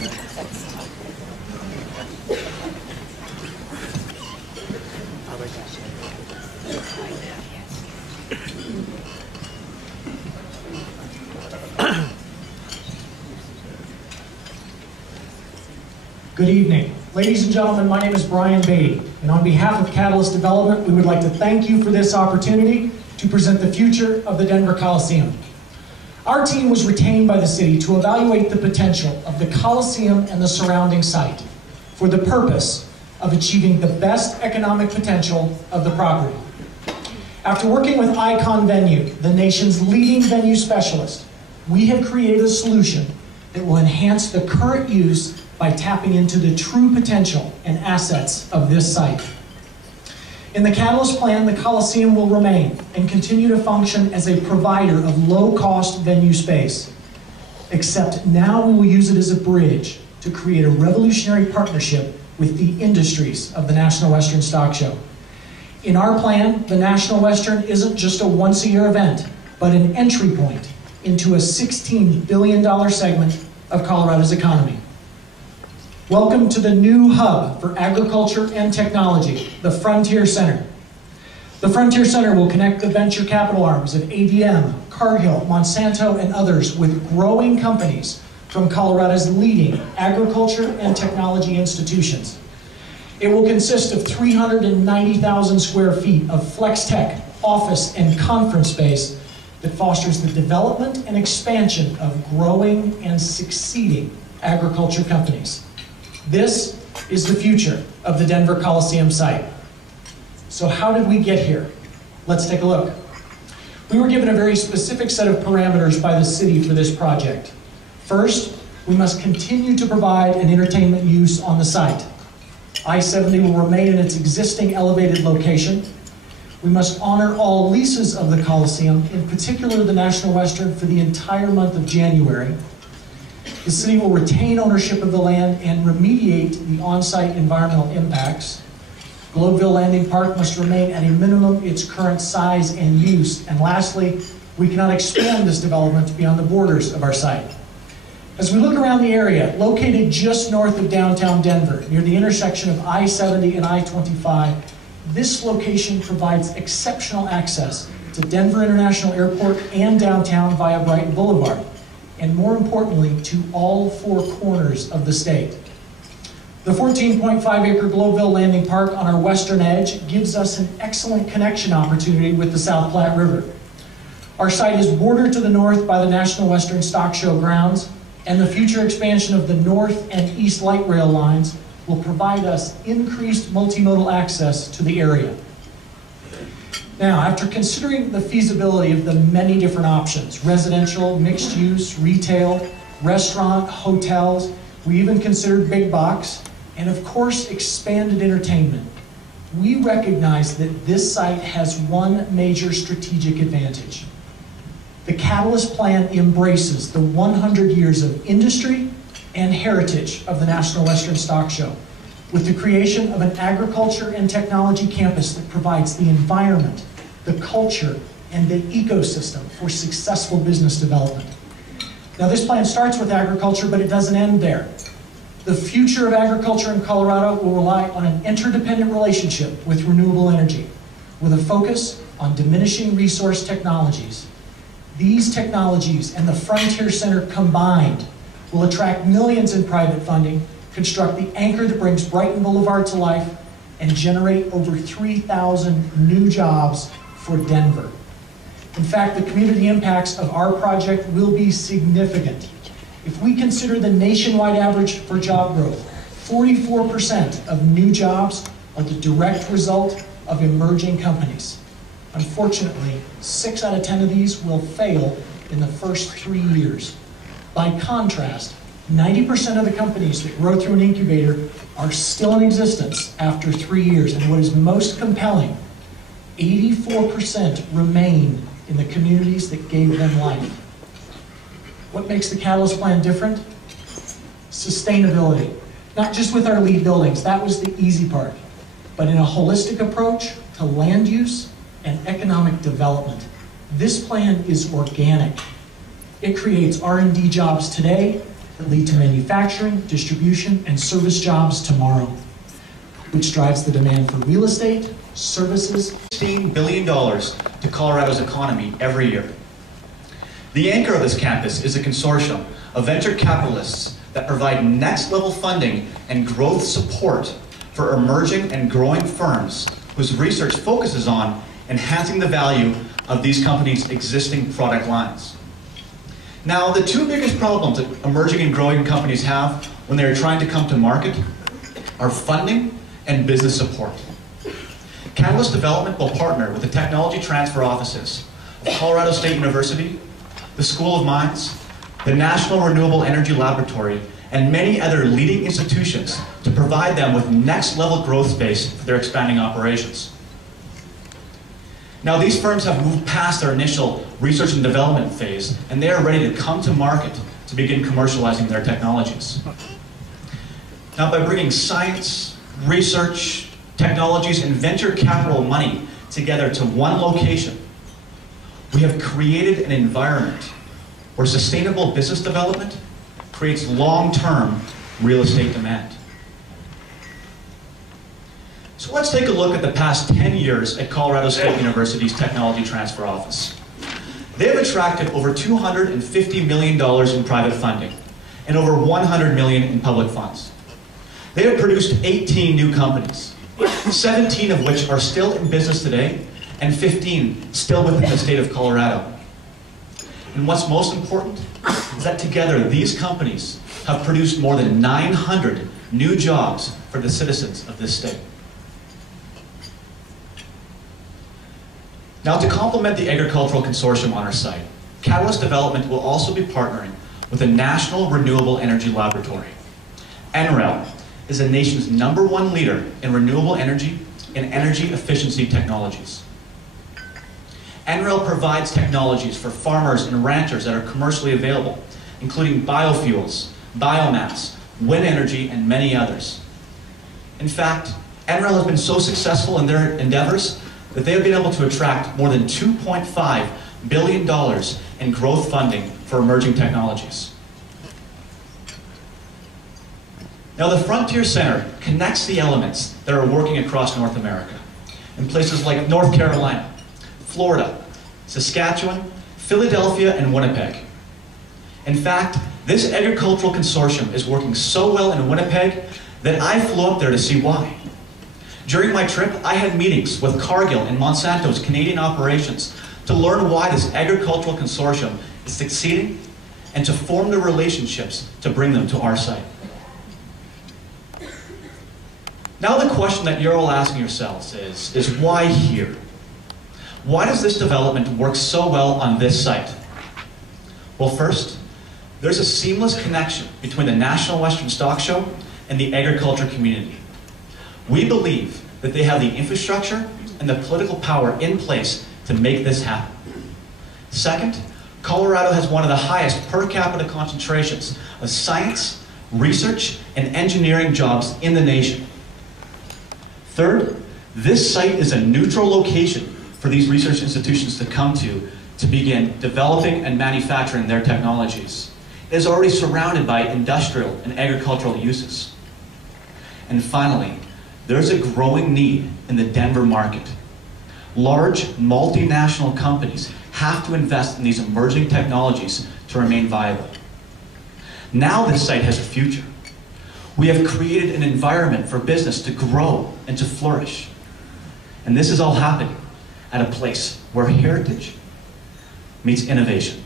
Good evening. Ladies and gentlemen, my name is Brian Beatty, and on behalf of Catalyst Development, we would like to thank you for this opportunity to present the future of the Denver Coliseum. Our team was retained by the city to evaluate the potential of the Coliseum and the surrounding site for the purpose of achieving the best economic potential of the property. After working with Icon Venue, the nation's leading venue specialist, we have created a solution that will enhance the current use by tapping into the true potential and assets of this site. In the Catalyst plan, the Coliseum will remain and continue to function as a provider of low-cost venue space, except now we will use it as a bridge to create a revolutionary partnership with the industries of the National Western Stock Show. In our plan, the National Western isn't just a once-a-year event, but an entry point into a $16 billion segment of Colorado's economy. Welcome to the new hub for agriculture and technology, the Frontier Center. The Frontier Center will connect the venture capital arms of ADM, Cargill, Monsanto, and others with growing companies from Colorado's leading agriculture and technology institutions. It will consist of 390,000 square feet of flex tech, office, and conference space that fosters the development and expansion of growing and succeeding agriculture companies. This is the future of the Denver Coliseum site. So how did we get here? Let's take a look. We were given a very specific set of parameters by the city for this project. First, we must continue to provide an entertainment use on the site. I-70 will remain in its existing elevated location. We must honor all leases of the Coliseum, in particular the National Western, for the entire month of January. The city will retain ownership of the land and remediate the on-site environmental impacts. Globeville Landing Park must remain at a minimum its current size and use. And lastly, we cannot expand this development beyond the borders of our site. As we look around the area, located just north of downtown Denver, near the intersection of I-70 and I-25, this location provides exceptional access to Denver International Airport and downtown via Brighton Boulevard, and more importantly, to all four corners of the state. The 14.5-acre Globeville Landing Park on our western edge gives us an excellent connection opportunity with the South Platte River. Our site is bordered to the north by the National Western Stock Show grounds, and the future expansion of the north and east light rail lines will provide us increased multimodal access to the area. Now, after considering the feasibility of the many different options, residential, mixed use, retail, restaurant, hotels, we even considered big box, and of course, expanded entertainment, we recognize that this site has one major strategic advantage. The Catalyst plan embraces the 100 years of industry and heritage of the National Western Stock Show, with the creation of an agriculture and technology campus that provides the environment, the culture, and the ecosystem for successful business development. Now, this plan starts with agriculture, but it doesn't end there. The future of agriculture in Colorado will rely on an interdependent relationship with renewable energy, with a focus on diminishing resource technologies. These technologies and the Frontier Center combined will attract millions in private funding, construct the anchor that brings Brighton Boulevard to life, and generate over 3,000 new jobs for Denver. In fact, the community impacts of our project will be significant. If we consider the nationwide average for job growth, 44% of new jobs are the direct result of emerging companies. Unfortunately, 6 out of 10 of these will fail in the first 3 years. By contrast, 90% of the companies that grow through an incubator are still in existence after 3 years. And what is most compelling, 84% remain in the communities that gave them life. What makes the Catalyst plan different? Sustainability. Not just with our lead buildings, that was the easy part, but in a holistic approach to land use and economic development. This plan is organic. It creates R&D jobs today that lead to manufacturing, distribution, and service jobs tomorrow, which drives the demand for real estate, services. $16 billion to Colorado's economy every year. The anchor of this campus is a consortium of venture capitalists that provide next-level funding and growth support for emerging and growing firms whose research focuses on enhancing the value of these companies' existing product lines. Now, the two biggest problems that emerging and growing companies have when they are trying to come to market are funding and business support. Catalyst Development will partner with the Technology Transfer Offices of Colorado State University, the School of Mines, the National Renewable Energy Laboratory, and many other leading institutions to provide them with next-level growth space for their expanding operations. Now, these firms have moved past their initial research and development phase, and they are ready to come to market to begin commercializing their technologies. Now, by bringing science, research, technologies, and venture capital money together to one location, we have created an environment where sustainable business development creates long-term real estate demand. So let's take a look at the past 10 years at Colorado State University's Technology Transfer Office. They have attracted over $250 million in private funding and over $100 million in public funds. They have produced 18 new companies, 17 of which are still in business today and 15 still within the state of Colorado. And what's most important is that together these companies have produced more than 900 new jobs for the citizens of this state. Now, to complement the agricultural consortium on our site, Catalyst Development will also be partnering with the National Renewable Energy Laboratory. NREL is the nation's #1 leader in renewable energy and energy efficiency technologies. NREL provides technologies for farmers and ranchers that are commercially available, including biofuels, biomass, wind energy, and many others. In fact, NREL has been so successful in their endeavors that they have been able to attract more than $2.5 billion in growth funding for emerging technologies. Now, the Frontier Center connects the elements that are working across North America in places like North Carolina, Florida, Saskatchewan, Philadelphia, and Winnipeg. In fact, this agricultural consortium is working so well in Winnipeg that I flew up there to see why. During my trip, I had meetings with Cargill and Monsanto's Canadian operations to learn why this agricultural consortium is succeeding and to form the relationships to bring them to our site. Now the question that you're all asking yourselves is why here? Why does this development work so well on this site? Well, first, there's a seamless connection between the National Western Stock Show and the agriculture community. We believe that they have the infrastructure and the political power in place to make this happen. Second, Colorado has one of the highest per capita concentrations of science, research, and engineering jobs in the nation. Third, this site is a neutral location for these research institutions to come to begin developing and manufacturing their technologies. It is already surrounded by industrial and agricultural uses. And finally, there's a growing need in the Denver market. Large multinational companies have to invest in these emerging technologies to remain viable. Now this site has a future. We have created an environment for business to grow and to flourish. And this is all happening at a place where heritage meets innovation.